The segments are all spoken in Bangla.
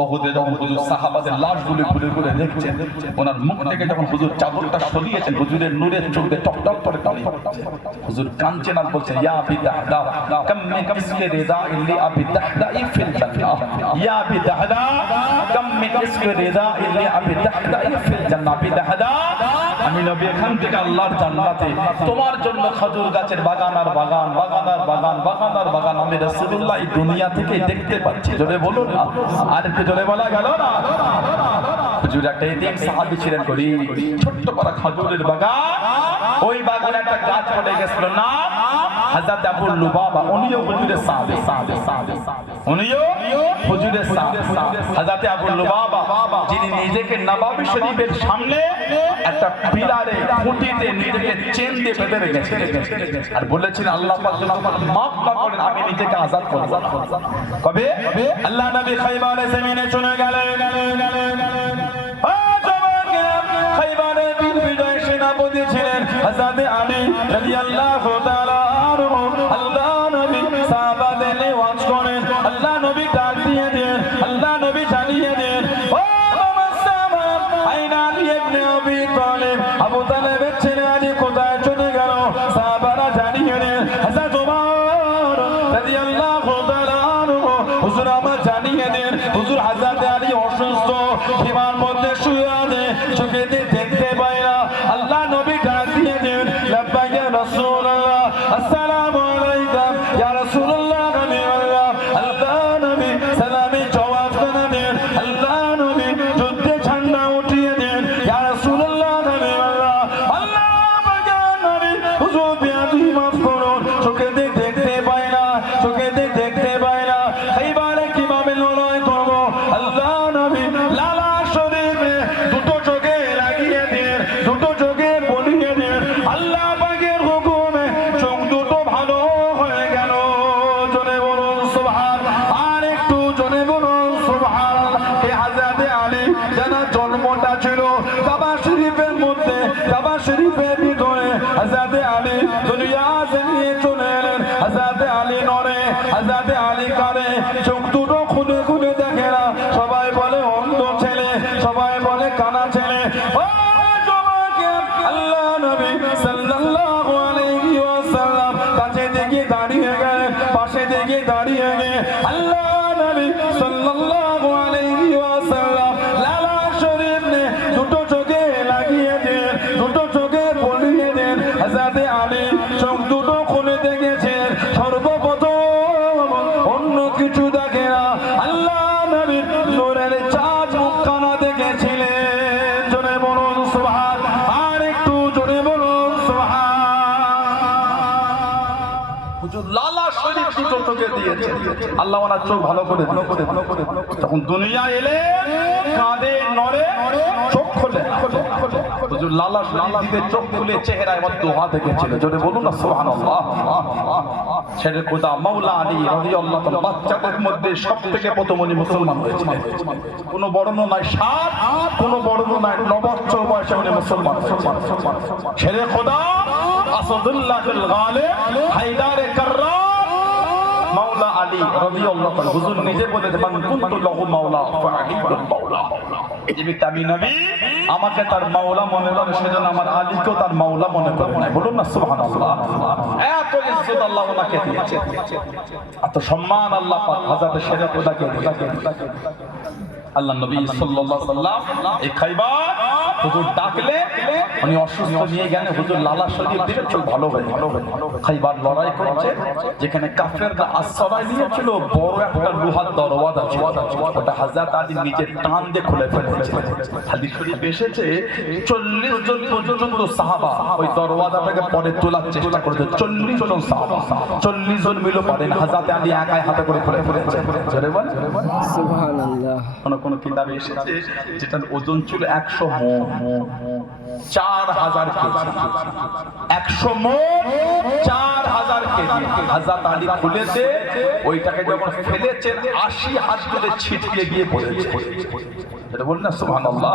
ওহুদে যখন হুজুর সাহাবাদের লাশগুলো ঘুরে ঘুরে দেখছেন, ওনার মুখ থেকে যখন হুজুর চাদরটা সরিয়েছেন, হুজুরের নূরের চোখ দিয়ে টকটক করে পানি পড়ছে। হুজুর কাঁদছেন আর বলছেন, ইয়া আবি দাহদা কাম মিন কিসকে রিদা ইল্লি আবি দাহদা ফিল জান্নাহ, ইয়া আবি দাহদা কাম মিন কিসকে রিদা ইল্লি আবি দাহদা ফিল জান্নাহ। আবি দাহদা, আমি নবী এখান থেকে আল্লাহর জান্নাতে তোমার জন্য খেজুর গাছের বাগান আর বাগান, বাগান আর বাগান, বাগান আর বাগান আমি রাসূলুল্লাহ এই দুনিয়া থেকে দেখতে পাচ্ছি। জোরে বলুন না, আর একটু জোরে বলা গেল না? হুজুর একটা এতিম সাহাবী ছিলেন, গরীব, ছোট্ট পারা খেজুরের বাগান, ওই বাগানে একটা গাছ পড়ে গেছিল, নাম হযরত আবু লুবাবা। উনিও হুজুরের সাহাবী, উনিও হুজুরের সাহাবী। হযরত আবু লুবাবা যিনি নিজেকে নববী শরীফের সামনে একটা পিলারে খুঁটিতে নিজেকে চেন দিয়ে বেঁধে রেখেছিলেন আর বলেছিলেন, আল্লাহ পাক যেন আমাকে মাফ না করেন, আমি নিজেকে আজাদ করব। কবে আল্লাহ নবী খাইবারে জমিনে চলে গেলেন, খাইবারের বিজয় সেনাপতি ছিলেন হযরত আলী রাদিয়াল্লাহু তাআলা আনহু। আল্লাহ নবী সাহাবাদের নিয়ে ওয়াজ করেন, আল্লাহ নবী ডাক দিয়ে দেন, আল্লাহ নবী জানিয়ে দেন, ও মাসামা আইনা আলী ইবনে আবি তালিব, আবু তালেবের ছেলে আলী কোথায় চলে গেল? সাহাবারা জানিয়ে দেন, হযরত ওমর রাদিয়াল্লাহু তাআলা আনহু, হুজুর আমার জানিয়ে দেন, হুজুর হযরত আলী অসুস্থ, বিমার মধ্যে শুয়ে আছে, চোখে দেখতে পায় না। আল্লাহ নবী ডাক দিয়ে দেন, লাব্বাইক ইয়া রাসূলুল্লাহ, আসসালামু আলাইকুম ইয়া রাসূলুল্লাহ, হাবিবাল্লাহ। আল্লাহ নবী সালামে জবাব দেন, আল্লাহ নবী যুদ্ধে ঝান্ডা উঠিয়ে দেন, ইয়া রাসূলুল্লাহ, হাবিবাল্লাহ। আল্লাহ পাকের নবী হুজুর বিয়াদি মাফ করুন, চোখে দেখতে পায় না, চোখে দেখতে পায় না, এইবারে কিভাবে লড়াই করব? আল্লাহ নবী লালা শরীফে দুটো চোখে লাগিয়ে দেন, দুটো চোখে বলিয়ে দেন, আল্লাহ পাকের হুকুমে চোখ দুটো ভালো হয়ে গেল। জোরে বলুন সুবহানাল্লাহ, আর একটু জোরে বলুন সুবহানাল্লাহ। এই হযরত আলী যার জন্মটা ছিল কাবা শরীফের মধ্যে, কাবা শরীফের ভিতরে, হযরত আলী দুনিয়া নিয়ে চলে এলেন। হযরত আলী নড়ে, হযরত আলী কাঁদে, চোখ দুটো খুলে খুলে দেখে না। সবাই বলে অন্ধ ছেলে, সবাই বলে কানা ছেলে। ও তোমাকে আল্লাহ নবী সাল্লাল্লাহু আলাইহি ওয়াসাল্লাম কাছে দিকে দাঁড়িয়ে গেলেন, পাশে দিকে দাঁড়িয়ে গিয়ে আল্লাহ নবী সাল্লাল্লাহু আলাইহি ওয়াসাল্লাম লালা শরীফ নে দুটো চোখে লাগিয়ে দেন, দুটো চোখে বলিয়ে দেন। হযরত আলী চোখ দুটো খুলে দেখেছেন, সর্বপ্রথম অন্য কিছু দেখে না, আল্লাহ নবীর নূরের চাঁদ মুখখানা দেখেছিলেন। জোরে বলুন সুবহান, আর একটু জোরে বলুন সুবহান। হুজুর লালা শরীফ দুটো চোখে দিয়েছেন, আল্লাহ ওনার চোখ ভালো করে দিল। তখন দুনিয়া এলেন, কাঁদে নড়ে, চোখ খোলে। হুজুর লালা শরীফের চোখ খুলে চেহারায় মত দোয়া দেখেছিল। জোরে বলুন না সুবহানাল্লাহ। ছেলে খোদা মাওলা আলী রাদিয়াল্লাহু তাআলা বাচ্চাদের মধ্যে সবথেকে প্রথম উনি মুসলমান হয়েছিলেন। কোনো বর্ণ নাই 7, কোনো বর্ণ নাই 9 বছর বয়সে উনি মুসলমান হয়েছিলেন। ছেলে খোদা আসাদুল্লাহুল গালিব হায়দারে কাররাম মাওলা আলী রাদিয়াল্লাহু তাআলা, হুজুর নিজে বলেছেন, মান কুনতু লাহু মাওলা ফাআলিকুল মাওলা। জীবিত আমি নবী আমাকে তার মাওলা মনে করে, সেজন্য আমার আলীকেও তার মাওলা মনে করে নাই। বলুন না সুবহানাল্লাহ। এত ইজ্জত আল্লাহ ওনাকে দিয়েছেন, এত সম্মান আল্লাহ পাক হযরত শেরে খোদাকে দিয়েছেন। আল্লাহ নবী সাল্লাল্লাহু আলাইহি ওয়াসাল্লাম এই খাইবার হুজুর ডাকলে উনি অসুস্থ নিয়ে গেলে, হুজুর লালা শরীফ দিলে চোখ ভালো হয়ে খাইবার লড়াই করছে, যেখানে কাফেররা আশ্রয় নিয়েছিল, বড় একটা লোহার দরওয়াজা ছিল, ওটা হযরত আলী নিজে টান দিয়ে খুলে ফেলেছে। হাদিস শরীফ এসেছে 40 জন পর্যন্ত সাহাবা ওই দরওয়াজাটাকে পরে তোলার চেষ্টা করেছে। 40 জন সাহাবা, 40 জন মিলে পারেন, হযরত আলী একাই হাতে করে খুলে ফেলেছে। জোরে বল সুবহানাল্লাহ। কোন কিতাবে এসেছে যেটার ওজন ছিল 100 মণ, 4000 কেজি। 100 মণ 4000 কেজি। হযরত আলী খুলেছে, ওইটাকে যখন ফেলেছেন 80 হাত ধরে ছিটকে গিয়ে পড়েছে। এটা বল না সুবহানাল্লাহ।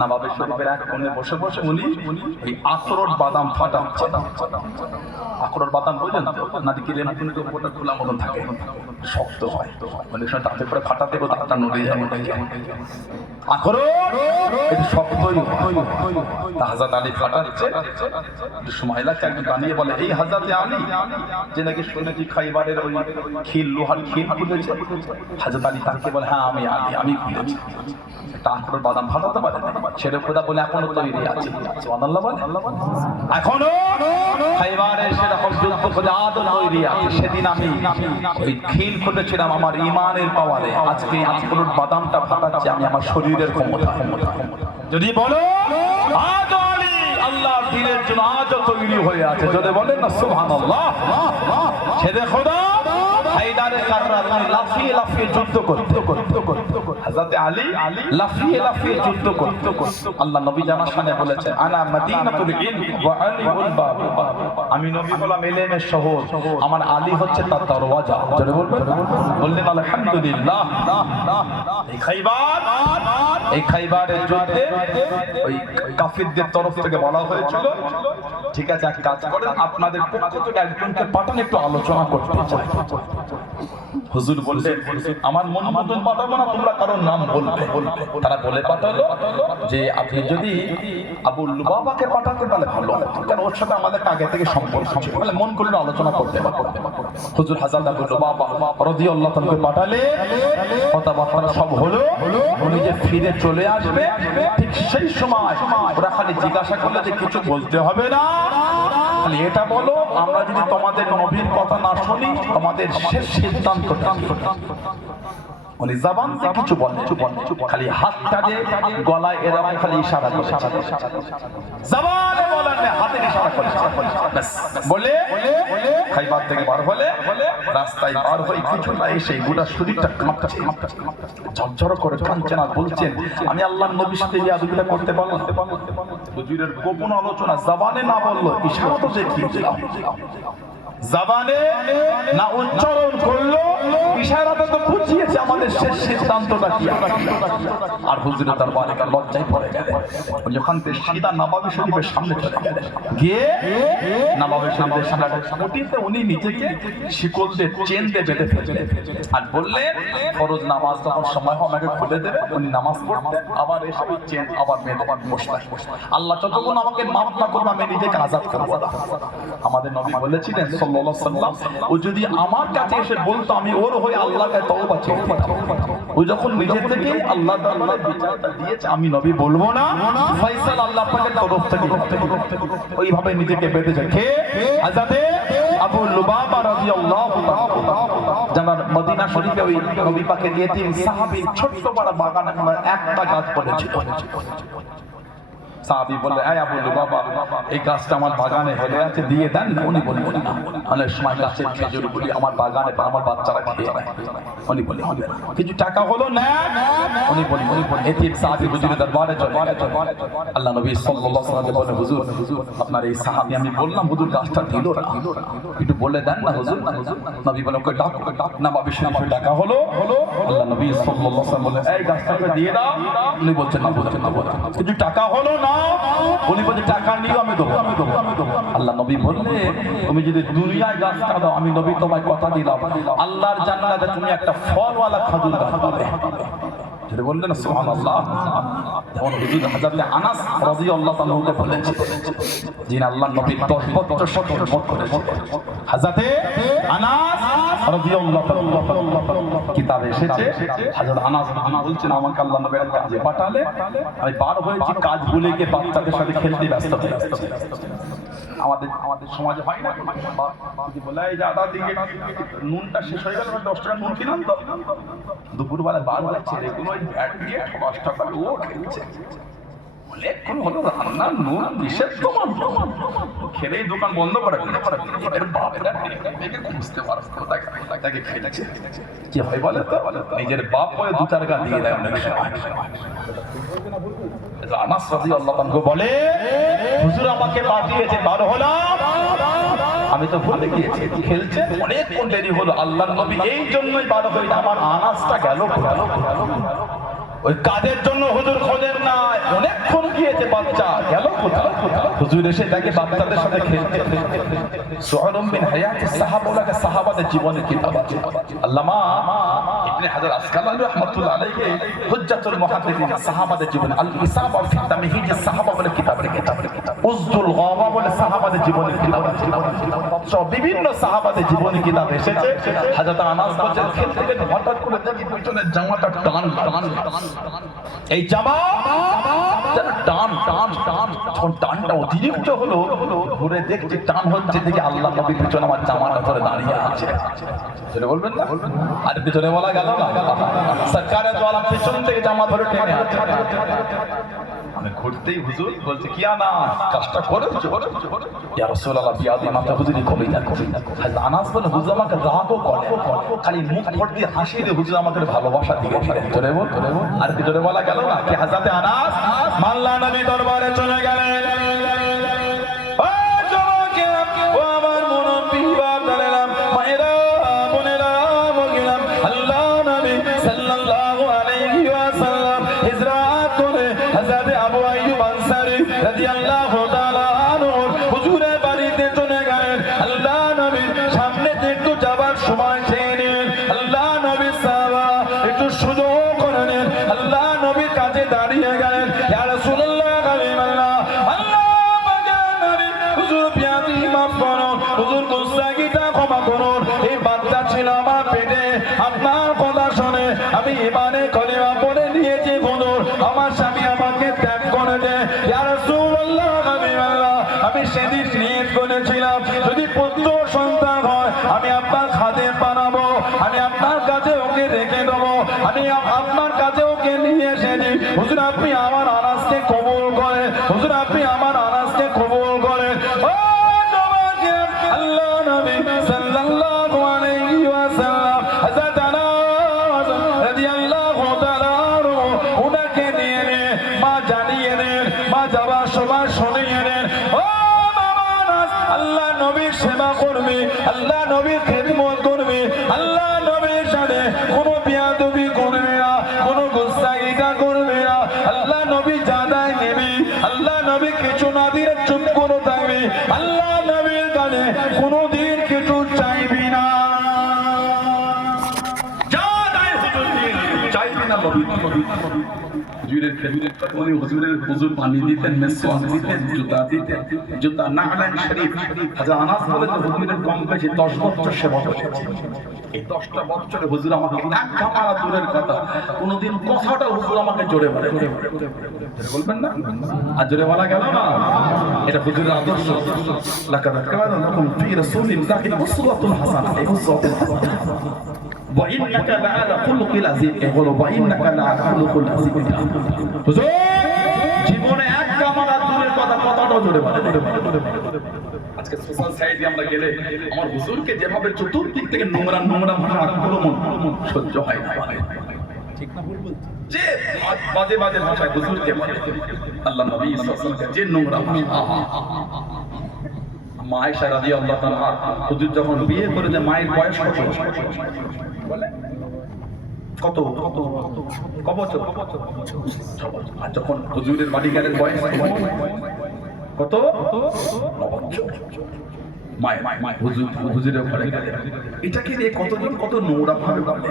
নবাবে শরীফের এক কোণে বসে বসে উনি এই আখরোট বাদাম ফাটাচ্ছেন। আখরোট বাদাম বুঝলেন তো, নারিকেলের মতন ওটা খোলা মতন থাকে, শক্ত হয়, মানে দাঁতে করে ফাটাতে দাঁতটা নড়ে যায়। আখরোট এটা শব্দই হযরত আলী ফাটাচ্ছে একটু সময় লাগছে একটু দাঁড়িয়ে বলে এই হযরত আলী যে নাকি শুনেছি খাইবারের ওই খিল লোহার খিল খুলেছে হযরত আলী তাকে বলে হ্যাঁ আমি আলী আমি খুলেছি তারপর বাদাম ফাটাতে পারে ছেড়ে খোদা বলে এখনো তৈরি আছে সুবহানাল্লাহ বলে এখনো খাইবারের সেরকম যুদ্ধ খোদা আদম তৈরি আছে সেদিন আমি ওই খিল খুলেছিলাম আমার ঈমানের পাওয়ারে আজকে আখরোট বাদামটা ফাটাচ্ছে আমি আমার শরীরের ক্ষমতা যদি বলো আজ আলী আল্লাহর দ্বীনের জন্য আজও তৈরি হয়ে আছে যদি বলেন না সুবহানাল্লাহ ছেড়ে খোদা হায়দারে কাররাত লাফিয়ে লাফিয়ে যুদ্ধ করতে হযরত আলী লাফিয়ে লাফিয়ে যুদ্ধ করতে আল্লাহ নবী জানার সামনে বলেছেন আনা মদিনাতুল ইলম ওয়া আলিউল বাব আমি নবী বললাম ইলমের শহর আমার আলী হচ্ছে তার দরওয়াজা জোরে বললেন আলহামদুলিল্লাহ এই খাইবারের যুদ্ধে ওই কাফিরদের তরফ থেকে বলা হয়েছিল ঠিক আছে এক কাজ করেন আপনাদের পক্ষ থেকে একজনকে পাঠান একটু আলোচনা করতে চাই হুজুর বললেন আমার মন মতন পাঠাবো না তোমরা কারোর নাম বলবে তারা বলে পাঠালো যে আপনি যদি আবু লুবাবাকে পাঠাতে তাহলে ভালো কারণ ওর সাথে আমাদের আগে থেকে সম্পর্ক ছিল তাহলে মন করলে আলোচনা করতে হুজুর হযরত আবু লুবাবা রাদিয়াল্লাহু তাআলাকে পাঠালে কথাবার্তা সব হলো উনি যে ফিরে চলে আসবে ঠিক সেই সময় ওরা খালি জিজ্ঞাসা করলে যে কিছু বলতে হবে না খালি এটা বলো আমরা যদি তোমাদের নবীর কথা না শুনি তোমাদের শেষ সিদ্ধান্তটা উনি জবান দিয়ে কিছু বলে খালি হাতটা দিয়ে গলায় এরকম খালি ইশারা করে জবানে বলেন না হাতে ইশারা করে বাস বলে খাইবার থেকে বার হলে রাস্তায় বার হয়ে কিছুটা এসে গোটা শরীরটা কাঁপছে ঝরঝর করে কাঁপছে না বলছেন আমি আল্লাহর নবীর সাথে এই আদবিটা করতে পারলাম হুজুরের গোপন আলোচনা জবানে না বললো ইশারা তো দেখিয়েছিলাম জবানে না উচ্চারণ করলো ইশারাতে তো বুঝিয়েছে আমাদের শেষ সিদ্ধান্তটা কি আর হুজুরের দরবারে লজ্জায় পড়ে গেলেন যখন সিধা নবাবী শরীফের সামনে চলে গেলেন গিয়ে নবাবী শরীফের সামনে উঠিতে উনি নিজেকে শিকল দিয়ে চেন দিয়ে বেঁধে ফেললেন আর বললেন ফরজ নামাজ তখন সময় হয় আমাকে খুলে দেবে উনি নামাজ পড়তে আবার এসে ওই চেন আবার বেঁধে বসলেন আল্লাহ যতক্ষণ আমাকে মাফ না করবে আমি নিজেকে আজাদ করবো না আমাদের নবী বলেছিলেন সাল্লাল্লাহু আলাইহি ওয়াসাল্লাম ও যদি আমার কাছে এসে বলতো আমি ওর হয়ে আল্লাহকে তওবা চাইতাম ও যখন নিজে থেকে আল্লাহ তাআলা বিচারটা দিয়েছে আমি নবী বলবো না ফয়সাল আল্লাহ পাকের তরফ থেকে ওইভাবে নিজেকে বেঁধে যায় কে হযরতে আবু লুবাবা রাদিয়াল্লাহু তাআলা জানার মদিনা শরীফে ওই নবী পাকের ইয়েতিম সাহাবী ছোট্ট বড় বাগান একটা গাছ পড়েছিল সাহাবী বলে এই আবু লুবাবা এই গাছটা আমার বাগানে হেলে আছে দিয়ে দেন উনি বললেন না অনেক সময় গাছের খেজুরগুলি আমার বাগানে আমার বাচ্চারা খেয়ে নেয় উনি বলে কিছু টাকা হলো না উনি বলেন এতিম সাহাবী হুজুরের দরবারে চলে আল্লাহ নবী সাল্লাল্লাহু আলাইহি ওয়াসাল্লাম বলে হুজুর আপনার এই সাহাবী আমি বললাম হুজুর গাছটা দিল না একটু বলে দেন না হুজুর নবী বলে কই ডাক না নবী শরীফে টাকা হলো আল্লাহ নবী সাল্লাল্লাহু আলাইহি ওয়াসাল্লাম বলে এই গাছটাকে দিয়ে দাও উনি বলছেন না কিছু টাকা হলো না উনি বলে টাকা নিও আমি দেবো আল্লাহ নবী বললে তুমি যদি দুনিয়ায় গাছ কাটো আমি নবী তোমায় কথা দিলাম আল্লাহর জান্নাতে তুমি একটা ফলওয়ালা খেজুর গাছ পাবে যেটা বললেন সুবহানাল্লাহ যেমন হুজুর হযরত আনাস রাদিয়াল্লাহু তাআলা বলেছেন যিনি আল্লাহর নবীর 10 বছর খেদমত করেছেন হযরত আনাস রাদিয়াল্লাহু তাআলা কিতাবে এসেছে হযরত আনাস বলছেন আমাকে আল্লাহর নবী একটা কাজে পাঠালে আমি বার হয়েছি কাজ ভুলে গিয়ে বাচ্চাদের সাথে খেলতে ব্যস্ত হয়ে আমাদের সমাজে হয় না যদি বলে এই দাদা দিকে নুনটা শেষ হয়ে গেল 10 টাকা নুন কিনলাম তো দুপুরবেলা বার হচ্ছে এগুলো ব্যাট দিয়ে 10 টাকা ও খেলছে অনেকক্ষণ হলো রান্নার নুন বিশেষ তোমার খেলেই দোকান বন্ধ করে এর বাপটা দেখে খুঁজতে পারছে তাকে খেলেছে কি হয় বলে তো নিজের বাপ হয়ে 2 টাকা দিয়ে দেয় অনেক সময় আনাস রাদিয়াল্লাহু আনহু বলে হুজুর আমাকে পাঠিয়েছে বার হলাম আমি তো ভুলে গিয়েছি খেলছে অনেকক্ষণ দেরি হলো আল্লাহর নবী এই জন্যই বার হইল আমার আনাসটা গেল ওই কাজের জন্য হুজুর খোঁজেন না অনেকক্ষণ গিয়েছে বাচ্চা গেল কোথায় হুজুর এসে তাকে বাচ্চাদের সাথে খেলতে সুআলুম মিন হায়াতিস সাহাবা ওয়ালাকে সাহাবাদের জীবনের কিতাব আছে আল্লামা ইবনে হাজার আসকালানি রাহমাতুল্লাহ আলাইহি হুজ্জাতুল মুহাদ্দিসিন সাহাবাদের জীবন আল ইসাবা ফি তামহিজ সাহাবা বলে কিতাব উজদুল গাওয়া বলে সাহাবাদের জীবনের কিতাব আছে সব বিভিন্ন সাহাবাদের জীবনের কিতাব এসেছে হযরত আনাস বলেন খেলতে খেলতে হঠাৎ করে দেখি পিছনের জামাটা টান টান এই জামা টান টান টান যখন টানটা অতিরিক্ত হলো ঘুরে দেখছি টান হচ্ছে দেখে আল্লাহ নবীর পিছনে আমার জামাটা ধরে দাঁড়িয়ে আছে সেটা বলবেন না আর পিছনে বলা গেল না সরকারের দ্বারা পিছন থেকে জামা ধরে টেনে আছে আমি ঘুরতেই হুজুর বলছে কি আনা কাজটা করেছো ইয়া রাসূলুল্লাহ বিয়াদি মাথা হুজুরি কবিতা হযরত আনাস বলে হুজুর আমাকে রাগও করে খালি মুখ ভর্তি হাসি দিয়ে হুজুর আমাকে ভালোবাসা দিয়েছিলেন তোরে বল আর ভিতরে বলা গেল না কি হযরত আনাস মাল্লা নবী দরবারে চলে গেলেন ও জনকে ও আমার মুনব্বি বাদালাম মায়েরা বোনেরা মগিলাম আল্লাহ নবী সাল্লাল্লাহু আলাইহি ওয়াসাল্লাম হিজরত করে হযরত আবু আইয়ুব আনসারী রাদিয়াল্লাহু তাআলা আনহু হুজুরের বাড়িতে চলে গেলেন আল্লাহ নবীর সামনে একটু যাবার সময় চেয়ে নিলেন আল্লাহ নবী সাহাবা একটু সুযোগ করে নিলেন আল্লাহ নবীর কাছে দাঁড়িয়ে গেলেন ইয়া রাসূলুল্লাহ কালিমাল্লাহ আল্লাহ পাকের নবী হুজুর বিয়াদি মাফ করুন হুজুর গুস্তাখিটা ক্ষমা করুন এই বাচ্চা ছিল আমার পেটে আপনার কথা শুনে আমি ঈমানে কলিমা পড়ে নিয়েছি হুজুর আমার স্বামী আমাকে ত্যাগ করে দেয় ইয়া রাসূলুল্লাহ কালিমাল্লাহ আমি সেদিন নিয়ত করেছিলাম যদি পুত্র সন্তান হয় আমি আপনার খাদেম বানাবো আমি আপনার কাছে ওকে রেখে দেবো আমি আপনার কাছে ওকে নিয়ে এসেছি হুজুর আপনি আমার আনাসকে কবুল করেন হুজুর আপনি আমার আনাসকে কবুল করেন ও তোমাকে আল্লাহ নবী সাল্লাল্লাহু আলাইহি ওয়াসাল্লাম হযরত আনাস রাদিয়াল্লাহু তাআলা ওনাকে নিয়ে মা জানিয়ে দেন মা যাবার সময় শুনিয়ে দেন ও বাবা আনাস আল্লাহ নবীর সেবা করবে আল্লাহ নবীর খেদমত করবে আল্লাহ নবীর সাথে কোনো বিয়াদবি করবে না কোনো গুস্তাখিটা করবে না আল্লাহ নবী জাদায় নেবে আল্লাহ নবী কিছু না দিয়ে চুপ করে থাকবে আল্লাহ নবীর কাছে কোনোদিন কিছু চাইবি না জাদায় চাইবি না হুজুরের খেদমত উনি হুজুর পানি দিতেন মেসওয়াক দিতেন জুতা দিতেন জুতা নাহলান শরীফ হযরত আনাস বলে যে হুজুরের কম বেশি 10 বছর সেবা করেছে এই 10টা বছরে হুজুর আমাকে এক কামারা দূরের কথা কোনোদিন কথাটা হুজুর আমাকে জোরে বলে বলবেন না আর জোরে বলা গেল না এটা হুজুরের আদর্শ লাকাদ কানা লাকুম ফি রাসূলিল্লাহি উসওয়াতুন হাসানাহ উসওয়াতুন হাসানাহ وإنك لعلى خلق عظيم বলো وإنك لعلى خلق عظيم হুজুর জীবনে এক কামারা দূরের কথা কথাটা জোরে বলে আজকে সোশ্যাল সাইটে আমরা গেলে আমার হুজুরকে যেভাবে চতুর্দিক থেকে নোংরা নোংরা ভাষা আক্রমণ সহ্য হয় না ঠিক না ভুল বলছি যে বাজে বাজে ভাষায় হুজুরকে বলে আল্লাহ নবী সাল্লাল্লাহু আলাইহি ওয়াসাল্লাম যে নোংরা ভাষা মা আয়েশা রাদিয়াল্লাহু তাআলা হুজুর যখন বিয়ে করে যে মায়ের বয়স বলে কত বছর আর যখন হুজুরের বাড়ি গেলেন বয়স কত 9 বছর মায়ের হুজুরের ঘরে গেলেন এটাকে নিয়ে কতজন কত নোংরা ভাবে বলে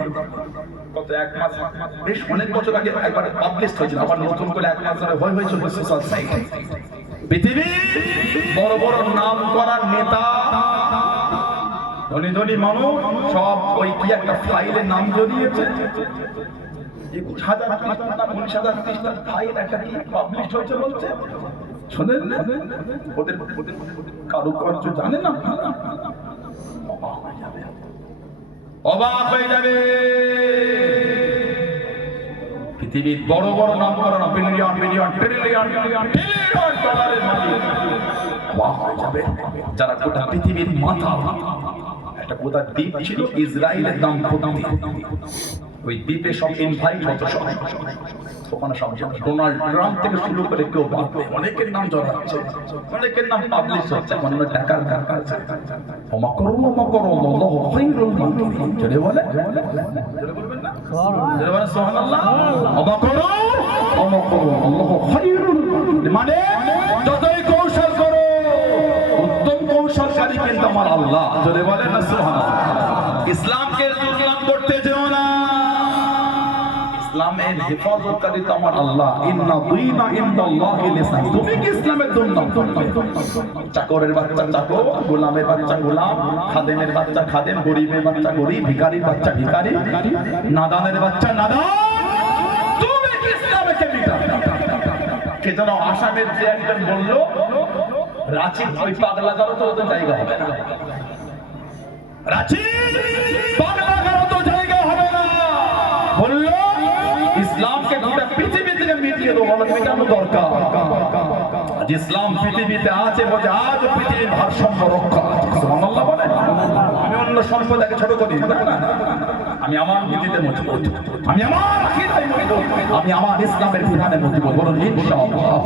কত এক মাস বেশ অনেক বছর আগে একবার পাবলিশ হয়েছিল আবার নতুন করে এক মাস ধরে হয়েছিল সোশ্যাল সাইটে পৃথিবী বড় বড় নাম করার নেতা ধনী ধনী মানুষ সব ওই কি একটা ফাইলে নাম জড়িয়েছে 21,000 পৃষ্ঠা 19,000 পৃষ্ঠার ফাইল একটা কি পাবলিশ হয়েছে বলছে শোনেন না ওদের কারুকার্য জানেন না অবাক হয়ে যাবে পৃথিবীর বড় বড় নাম করানো বিলিয়ন বিলিয়ন ট্রিলিয়ন ট্রিলিয়ন ডলারের মালিক অবাক হয়ে যাবে যারা গোটা পৃথিবীর মাথা একটা গোটা দ্বীপ ছিল ইসরায়েলের নাম ওই দ্বীপে সব ইনভাইট হতো সব ওখানে সব ডোনাল্ড ট্রাম্প থেকে শুরু করে কেউ অনেকের নাম জড়াচ্ছে অনেকের নাম পাবলিশ হচ্ছে এখন টাকার দরকার আছে ওমা করো আল্লাহু খায়রুল মাকিরিন জোরে বলে জোরে বলবেন না জোরে বলে সুবহানাল্লাহ ওমা করো আল্লাহু খায়রুল মানে যতই কৌশল করো আল্লাহ, জোরে বলেন না সুবহানাল্লাহ। ইসলামকে দুর্নাম করতে যেও না, ইসলামের হেফাজতকারী তো আমার আল্লাহ। ইন্না দীনা ইনদাল্লাহিল ইসলাম। তুমি কি ইসলামের দুর্নাম করবে? চাকরের বাচ্চা চাকর, গোলামের বাচ্চা গোলাম, খাদেমের বাচ্চা খাদেম, গরিবের বাচ্চা গরিব, ভিখারির বাচ্চা ভিখারি, নাদানের বাচ্চা নাদান। তুমি কি ইসলামকে মিটাবে? কে যেন আসামের যে একজন বলল, রাঁচি ওই পাগলা গারো তো ওদের জায়গা হবে না, রাঁচি পাগলা গারো তো জায়গা হবে না। বলল ইসলামকে গোটা পৃথিবী থেকে মিটিয়ে দেবো, বলে মেটানো দরকার। আজ ইসলাম পৃথিবীতে আছে বলে আজ পৃথিবীর ভারসাম্য রক্ষা আছে। সুবহানাল্লাহ বলে। আমি অন্য সম্প্রদায়কে ছোট করি না, আমি আমার নীতিতে মজবুত, আমি আমার আকীদায় মজবুত, আমি আমার ইসলামের বিধানে মজবুত। বলুন ইনশাআল্লাহ।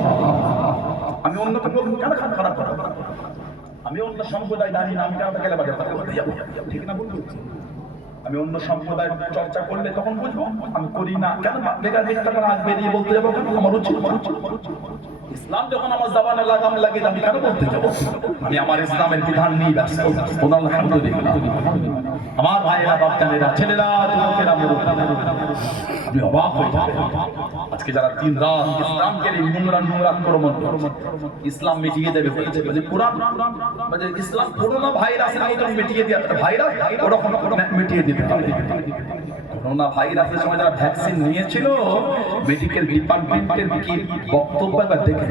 আমি অন্যকে বলবো কেন খারাপ করা, আমি অন্য সম্প্রদায় দাঁড়িয়ে না, আমি কেন তাকে বাজার ঠিক না বলবো। আমি অন্য সম্প্রদায় চর্চা করলে তখন বুঝবো, আমি করি না কেন বেকার বেকার আগ বেরিয়ে বলতে যাবো কেন? আমার উচিত। ইসলাম যখন আমার জবানে লাগাম লাগে আমি কেন বলতে যাবো? আমি আমার ইসলামের বিধান নিয়ে ব্যস্ত। আলহামদুলিল্লাহ। আমার ভাইয়েরা, বাপজানেরা, ছেলেরা, যুবকেরা, মুরব্বিরা, আমি অবাক হয়ে যাবে আজকে যারা দিন রাত ইসলামকে নোংরা আক্রমণ করছে। ইসলাম মিটিয়ে দেবে বলেছে, কোরআন মানে ইসলাম করোনা ভাইরাসের মতন মিটিয়ে দেওয়া, ভাইরাস ওরকম মিটিয়ে দিতে হবে। করোনা ভাইরাসের সময় যারা ভ্যাকসিন নিয়েছিল, মেডিকেল ডিপার্টমেন্টের কি বক্তব্য দেখে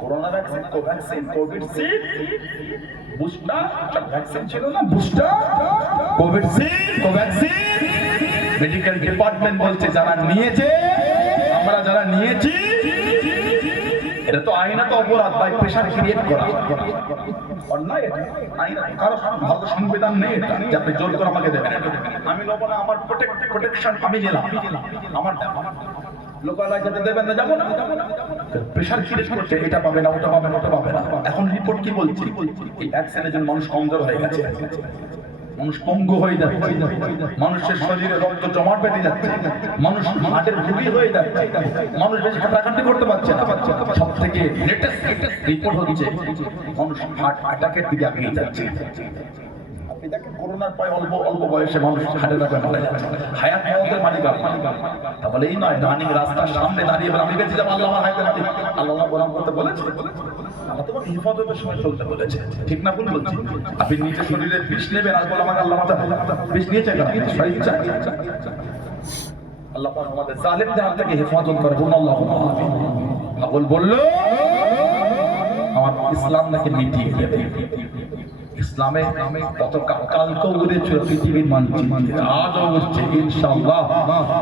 corona vaccine, Covaxin, Covishield, booster, সব ভ্যাকসিন ছিল না, booster, Covishield, Covaxin. Medical department বলছে যারা নিয়েছে, আমরা যারা নিয়েছি, এটা তো আইনত অপরাধ, বাই প্রেশার ক্রিয়েট করা অন্যায়। এটা আইন, কারো ভালো সংবিধান নেই এটা যে আপনি জোর করে আমাকে দেবেন। আমি নেবো না, আমার প্রোটেকশন আমি নিলাম, আমার লোকালয় যেতে দেবেন না, যাবো না। প্রেশার ক্রিয়েট করছে, এটা পাবে না, ওটা পাবে না, ওটা পাবে না। এখন রিপোর্ট কি বলছে? এই ভ্যাকসিনের জন্য মানুষ কমজোর হয়ে গেছে, মানুষ পঙ্গু হয়ে যাচ্ছে, মানুষের শরীরে রক্ত জমাট বেঁধে যাচ্ছে, মানুষ হার্টের রোগী হয়ে যাচ্ছে, মানুষ বেশি খাটাখাটি করতে পারছে না। সব থেকে লেটেস্ট রিপোর্ট হচ্ছে মানুষ হার্ট অ্যাটাকের দিকে এগিয়ে যাচ্ছে। করোনার পরে অল্প বয়সে মানুষ হার্টের অ্যাটাকে মারা যাচ্ছে। হায়াত মওতের মালিক আল্লাহ। তাহলে এই নয় রানিং রাস্তার সামনে দাঁড়িয়ে বলে আমি বেঁচে যাবো, আল্লাহ আমার হায়াতের মালিক, আল্লাহ বরাম করতে বলেছে। আল্লাহ তোমাকে হিফাজতের সময় চলতে বলেছে, ঠিক না ভুল বলছি? আপনি নিজের শরীরে বিষ নেবেন আর বলে আমাকে আল্লাহ মাথা বিষ নিয়েছে কেন? ইচ্ছা আল্লাহ পাক আমাদের জালেমদের হাত থেকে হেফাজত করে। আল্লাহুম্মা আমিন। পাগল বলল আমার ইসলাম নাকি মিটিয়ে দেবে। ইসলামে কত কালকেও উড়েছিল পৃথিবীর মানচিত্রে, আজও উঠছে ইনশাআল্লাহ।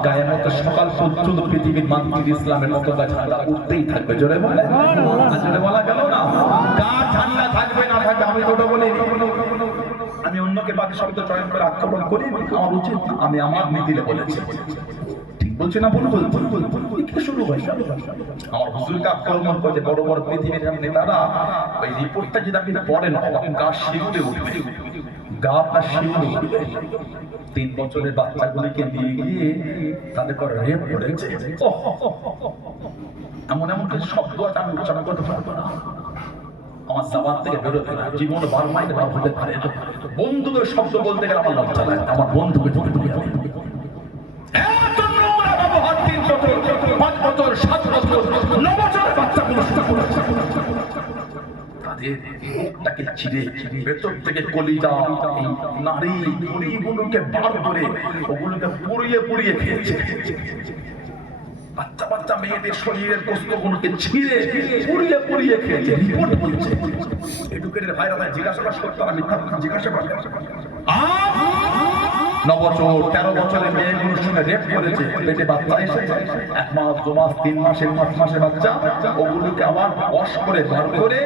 কিয়ামতের সকাল পর্যন্ত পৃথিবীর মানচিত্রে ইসলামের পতাকা ঝান্ডা উঠতেই থাকবে। জোরে বলে, জোরে বলা গেল না? কার ঝান্ডা থাকবে না থাকবে আমি তো বলি, আমি অন্যকে বাকি শব্দ চয়ন করে আক্রমণ করি, আমার উচিত আমি আমার নীতিতে বলেছি। বলছি না বলবো শুরু হয় আমার হুজুরকে আক্রমণ করছে বড় বড় পৃথিবীর নেতারা। ওই রিপোর্টটা যদি আপনি পড়েন গা শিউরে উঠবে, গা আপনার শিউরে উঠবে। 3 বছরের বাচ্চাগুলিকে নিয়ে গিয়ে তাদের পর রেপ করেছে। এমন এমন কিছু শব্দ আছে আমি উচ্চারণ করতে পারবো না, আমার জবান থেকে বেরোবে না, জীবন বারমাইতে ভাব হতে পারে। বন্ধুদের শব্দ বলতে গেলে আমার লজ্জা লাগে, আমার বন্ধুকে ঢুকে ঢুকে যাবে। 5 বছর 7 বছর 9 বছরের বাচ্চাগুলো তাদের মুখটাকে ছিঁড়ে ভেতর থেকে কলিজা নারী মুড়িগুলোকে বার করে ওগুলোকে পুড়িয়ে পুড়িয়ে খেয়েছে। বাচ্চা বাচ্চা মেয়েদের শরীরের গোস্তগুলোকে ছিঁড়ে পুড়িয়ে পুড়িয়ে খেয়েছে। রিপোর্ট বলছে। এডুকেটেড ভাইরা জিজ্ঞাসা করতে, আমি মিথ্যা জিজ্ঞাসা করি। 9 বছর 13 বছরের মেয়েগুলোর সঙ্গে রেপ করেছে, পেটে বাচ্চা এসেছে, 1 মাস 2 মাস 3 মাসের 5 মাসের বাচ্চা, ওগুলোকে আবার ওয়াশ করে বার করে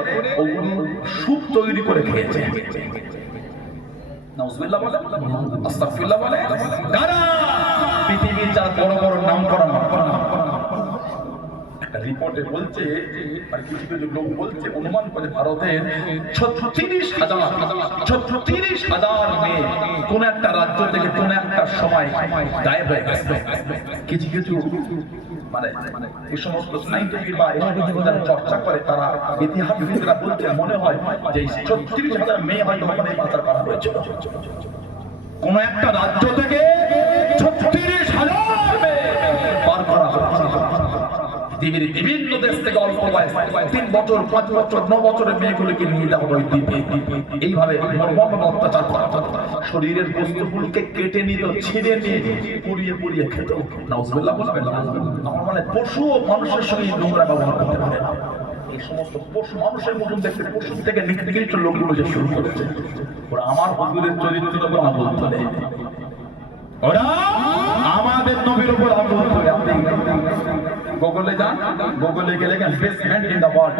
ওগুলো স্যুপ তৈরি করে খেয়েছে। নাউজুবিল্লাহ বলে, আস্তাগফিরুল্লাহ বলে। কারা? পৃথিবীর যারা বড় বড় নাম করা রিপোর্টে বলছে, আর কিছু কিছু লোক বলছে, অনুমান করে ভারতের 36,000 মেয়ে কোন একটা রাজ্য থেকে কোন একটা সময় গায়েব হয়ে গেছে। কিছু কিছু মানে এই সমস্ত সাইন্টিফিক বা যারা চর্চা করে তারা ইতিহাসবিদরা বলতে মনে হয় যে 36,000 মেয়ে হয়তো ওখানে পাচার করা হয়েছিল। কোন একটা রাজ্য থেকে 36,000 মেয়ে পার করা হয়েছে। পৃথিবীর বিভিন্ন দেশ থেকে অল্প বয়স 3 বছর 5 বছর 9 বছরের মেয়েগুলোকে নিয়ে যাওয়া হয় দ্বীপে। এইভাবে মর্মন্তুদ অত্যাচার করা হতো। শরীরের বস্তুগুলোকে কেটে নিত, ছিঁড়ে নিয়ে পুড়িয়ে পুড়িয়ে খেত। নাউজুবিল্লাহ বলবেন না। আমার মানে পশু ও মানুষের সঙ্গে নোংরা ব্যবহার করতে পারে না। এই সমস্ত পশু মানুষের মতন দেখতে পশু থেকে নিকৃষ্ট লোকগুলো যে শুরু করেছে, ওরা আমার হুজুরের চরিত্র উপর আমল তোলে, ওরা আমাদের নবীর উপর আমল তোলে। আপনি গুগলে যান, গুগলে গিয়ে লেখেন best man in the world.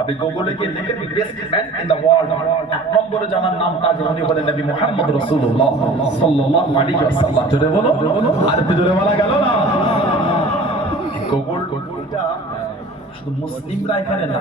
আপনি গুগলে গিয়ে লেখেন best man in the world. এক নম্বরে জানার নাম তার উনি হলেন নবী মুহাম্মদ রাসূলুল্লাহ সাল্লাল্লাহু আলাইহি ওয়াসাল্লাম। জোরে বলো, আর জোরে বলা গেল না। গুগলটা শুধু মুসলিমরা এখানে না,